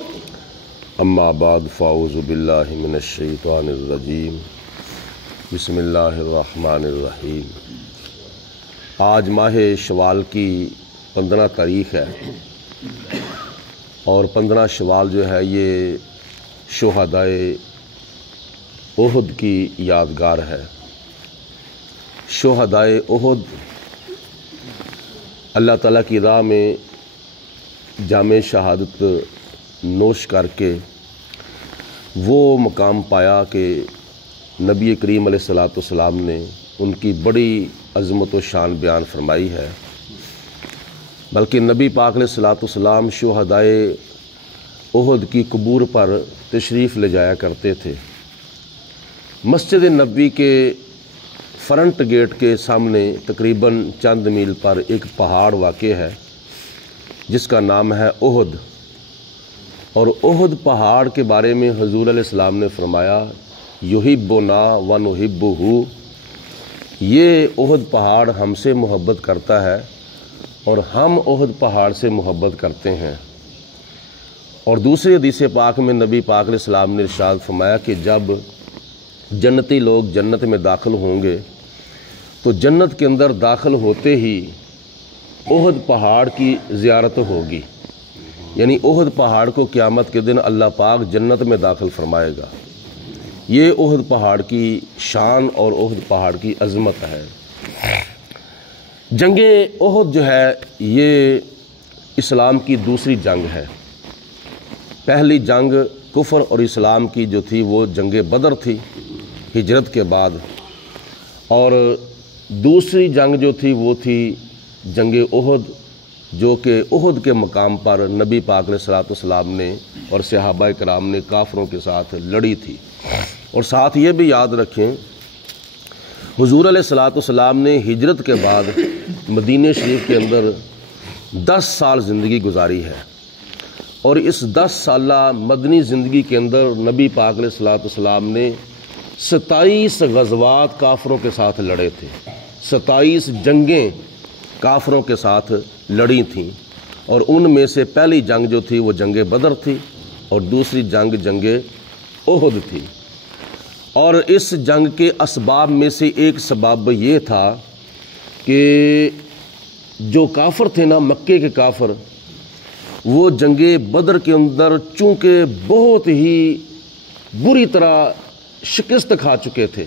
اما بعد فاعوذ باللہ من الشیطان الرجیم بسم اللہ الرحمن الرحیم۔ آج ماہ شوال کی 15 تاریخ ہے اور 15 شوال جو ہے یہ شہدائے احد کی یادگار ہے۔ شہدائے احد اللہ تعالیٰ کی راہ میں جام شہادت نوش کر کے وہ مقام پایا کہ نبی کریم علیہ السلام نے ان کی بڑی عظمت و شان بیان فرمائی ہے۔ بلکہ نبی پاک علیہ السلام شہدائے احد کی قبور پر تشریف لے جایا کرتے تھے۔ مسجد نبوی کے فرنٹ گیٹ کے سامنے تقریباً چند میل پر ایک پہاڑ واقع ہے جس کا نام ہے احد، اور احد پہاڑ کے بارے میں حضور علیہ السلام نے فرمایا یحبنا ونحبہ، یہ احد پہاڑ ہم سے محبت کرتا ہے اور ہم احد پہاڑ سے محبت کرتے ہیں۔ اور دوسری حدیث پاک میں نبی پاک علیہ السلام نے ارشاد فرمایا کہ جب جنتی لوگ جنت میں داخل ہوں گے تو جنت کے اندر داخل ہوتے ہی احد پہاڑ کی زیارت ہوگی، یعنی احد پہاڑ کو قیامت کے دن اللہ پاک جنت میں داخل فرمائے گا۔ یہ احد پہاڑ کی شان اور احد پہاڑ کی عظمت ہے۔ جنگ احد جو ہے یہ اسلام کی دوسری جنگ ہے۔ پہلی جنگ کفر اور اسلام کی جو تھی وہ جنگ بدر تھی ہجرت کے بعد، اور دوسری جنگ جو تھی وہ تھی جنگ احد، جو کہ احد کے مقام پر نبی پاک علیہ السلام نے اور صحابہ کرام نے کافروں کے ساتھ لڑی تھی۔ اور ساتھ یہ بھی یاد رکھیں حضور علیہ السلام نے ہجرت کے بعد مدینہ شریف کے اندر 10 سال زندگی گزاری ہے، اور اس 10 سالہ مدنی زندگی کے اندر نبی پاک علیہ السلام نے 27 غزوات کافروں کے ساتھ لڑے تھے، 27 جنگیں کافروں کے ساتھ لڑی تھیں، اور ان میں سے پہلی جنگ جو تھی وہ جنگ بدر تھی اور دوسری جنگ جنگ احد تھی۔ اور اس جنگ کے اسباب میں سے ایک سبب یہ تھا کہ جو کافر تھے نا، مکے کے کافر، وہ جنگ بدر کے اندر چونکہ بہت ہی بری طرح شکست کھا چکے تھے۔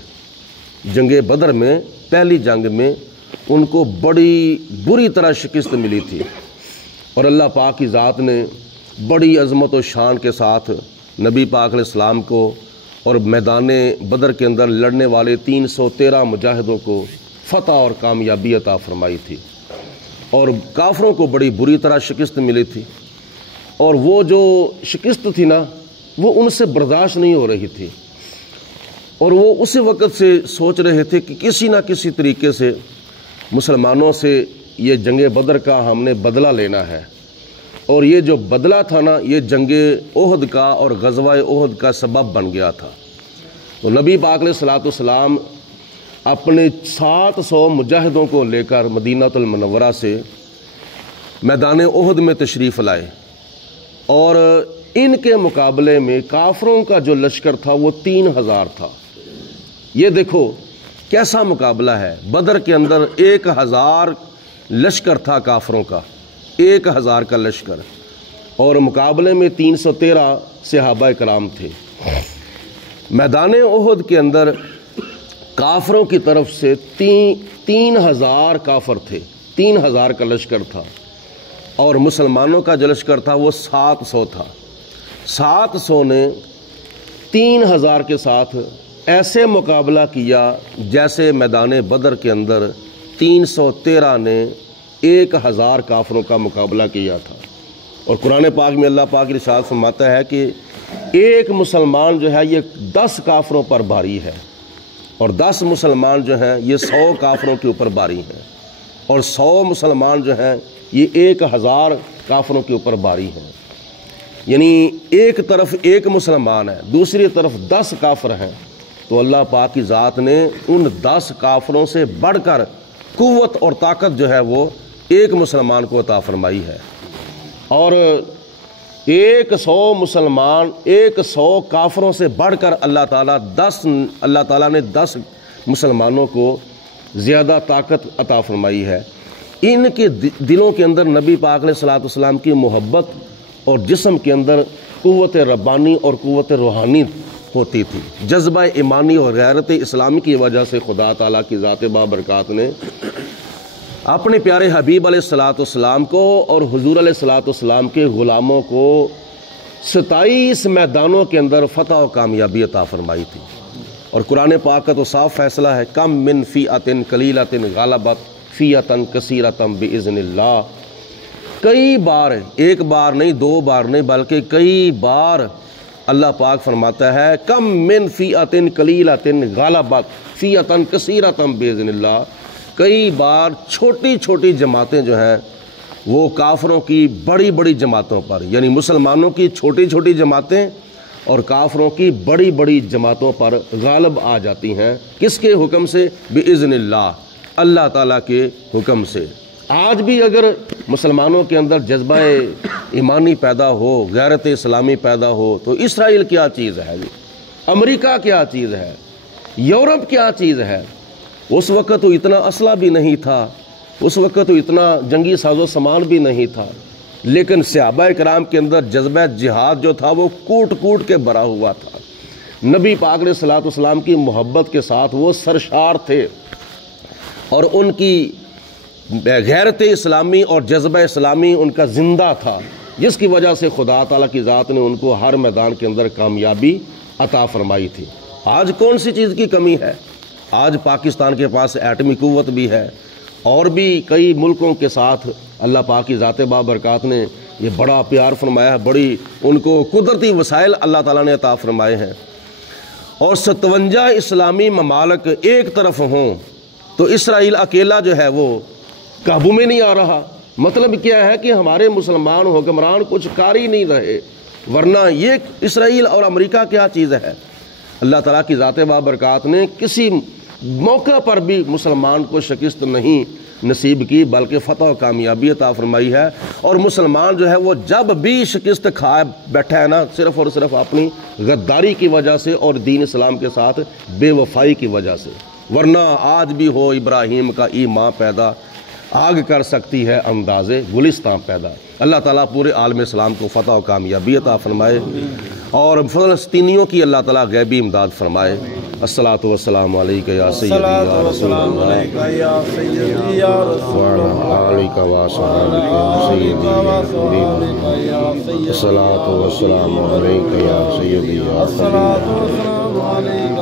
جنگ بدر میں پہلی جنگ میں ان کو بڑی بری طرح شکست ملی تھی، اور اللہ پاک کی ذات نے بڑی عظمت و شان کے ساتھ نبی پاک علیہ السلام کو اور میدان بدر کے اندر لڑنے والے 313 مجاہدوں کو فتح اور کامیابی عطا فرمائی تھی، اور کافروں کو بڑی بری طرح شکست ملی تھی، اور وہ جو شکست تھی نا وہ ان سے برداشت نہیں ہو رہی تھی، اور وہ اسی وقت سے سوچ رہے تھے کہ کسی نہ کسی طریقے سے مسلمانوں سے یہ جنگ بدر کا ہم نے بدلہ لینا ہے، اور یہ جو بدلہ تھا نا یہ جنگ احد کا اور غزوہ احد کا سبب بن گیا تھا۔ تو نبی پاک علیہ السلام اپنے 700 مجاہدوں کو لے کر مدینہ المنورہ سے میدان احد میں تشریف لائے، اور ان کے مقابلے میں کافروں کا جو لشکر تھا وہ 3000 تھا۔ یہ دیکھو کیسا مقابلہ ہے، بدر کے اندر 1000 لشکر تھا کافروں کا، 1000 کا لشکر، اور مقابلے میں 313 صحابہ کرام تھے۔ میدان احد کے اندر کافروں کی طرف سے 3000 کافر تھے، 3000 کا لشکر تھا، اور مسلمانوں کا جو لشکر تھا وہ 700 تھا۔ 700 نے 3000 کے ساتھ ایسے مقابلہ کیا جیسے میدان بدر کے اندر 313 نے 1000 کافروں کا مقابلہ کیا تھا۔ اور قرآن پاک میں اللہ پاک ارشاد فرماتا ہے کہ ایک مسلمان جو ہے یہ 10 کافروں پر بھاری ہے، اور 10 مسلمان جو ہیں یہ 100 کافروں کے اوپر بھاری ہیں، اور 100 مسلمان جو ہیں یہ 1000 کافروں کے اوپر بھاری ہیں۔ یعنی ایک طرف ایک مسلمان ہے، دوسری طرف 10 کافر ہیں، تو اللہ پاک کی ذات نے ان 10 کافروں سے بڑھ کر قوت اور طاقت جو ہے وہ ایک مسلمان کو عطا فرمائی ہے۔ اور 100 مسلمان 100 کافروں سے بڑھ کر اللہ تعالیٰ نے 10 مسلمانوں کو زیادہ طاقت عطا فرمائی ہے۔ ان کے دلوں کے اندر نبی پاک علیہ الصلوۃ والسلام کی محبت اور جسم کے اندر قوت ربانی اور قوت روحانی ہوتی تھی۔ جذبہ ایمانی اور غیرت اسلامی کی وجہ سے خدا تعالیٰ کی ذات بابرکات نے اپنے پیارے حبیب علیہ الصلوۃ والسلام کو اور حضور علیہ الصلوۃ والسلام کے غلاموں کو 27 میدانوں کے اندر فتح و کامیابی عطا فرمائی تھی۔ اور قرآن پاک کا تو صاف فیصلہ ہے، کم من فیۃ قلیلۃ غلبت فیۃ کثیرۃ باذن اللہ۔ کئی بار، ایک بار نہیں، 2 بار نہیں، بلکہ کئی بار اللہ پاک فرماتا ہے کم من فیۃ قلیلۃ غلبت فیۃ کثیرۃ باذن اللہ۔ کئی بار چھوٹی چھوٹی جماعتیں جو ہیں وہ کافروں کی بڑی بڑی جماعتوں پر، یعنی مسلمانوں کی چھوٹی چھوٹی جماعتیں اور کافروں کی بڑی بڑی جماعتوں پر غالب آ جاتی ہیں۔ کس کے حکم سے؟ باذن اللہ، اللہ تعالیٰ کے حکم سے۔ آج بھی اگر مسلمانوں کے اندر جذبہ ایمانی پیدا ہو، غیرت اسلامی پیدا ہو، تو اسرائیل کیا چیز ہے، امریکہ کیا چیز ہے، یورپ کیا چیز ہے۔ اس وقت تو اتنا اسلحہ بھی نہیں تھا، اس وقت تو اتنا جنگی ساز و سامان بھی نہیں تھا، لیکن صحابہ کرام کے اندر جذبہ جہاد جو تھا وہ کوٹ کوٹ کے بھرا ہوا تھا۔ نبی پاک علیہ الصلوۃ والسلام کی محبت کے ساتھ وہ سرشار تھے، اور ان کی غیرت اسلامی اور جذبہ اسلامی ان کا زندہ تھا، جس کی وجہ سے خدا تعالیٰ کی ذات نے ان کو ہر میدان کے اندر کامیابی عطا فرمائی تھی۔ آج کون سی چیز کی کمی ہے؟ آج پاکستان کے پاس ایٹمی قوت بھی ہے، اور بھی کئی ملکوں کے ساتھ اللہ پاک کی ذات بابرکات نے یہ بڑا پیار فرمایا ہے، بڑی ان کو قدرتی وسائل اللہ تعالیٰ نے عطا فرمائے ہیں۔ اور 57 اسلامی ممالک ایک طرف ہوں تو اسرائیل اکیلا جو ہے وہ قابو میں نہیں آ رہا۔ مطلب کیا ہے کہ ہمارے مسلمان حکمران کچھ کر ہی نہیں رہے، ورنہ یہ اسرائیل اور امریکہ کیا چیز ہے۔ اللہ تعالیٰ کی ذات بابرکات نے کسی موقع پر بھی مسلمان کو شکست نہیں نصیب کی، بلکہ فتح و کامیابی عطا فرمائی ہے۔ اور مسلمان جو ہے وہ جب بھی شکست کھائے بیٹھا ہے نا، صرف اور صرف اپنی غداری کی وجہ سے اور دین اسلام کے ساتھ بے وفائی کی وجہ سے، ورنہ آج بھی ہو ابراہیم کا ایمان پیدا، آگ کر سکتی ہے انداز گلستان پیدا۔ اللہ تعالیٰ پورے عالم اسلام کو فتح و کامیابی عطا فرمائے، اور فلسطینیوں کی اللہ تعالیٰ غیبی امداد فرمائے۔ الصلاۃ والسلام علیک یا سیدی یا رسول اللہ وعلی آلک و صحابک یا سیدی یا حبیب۔ الصلاۃ والسلام علیک یا سیدی یا حبیب۔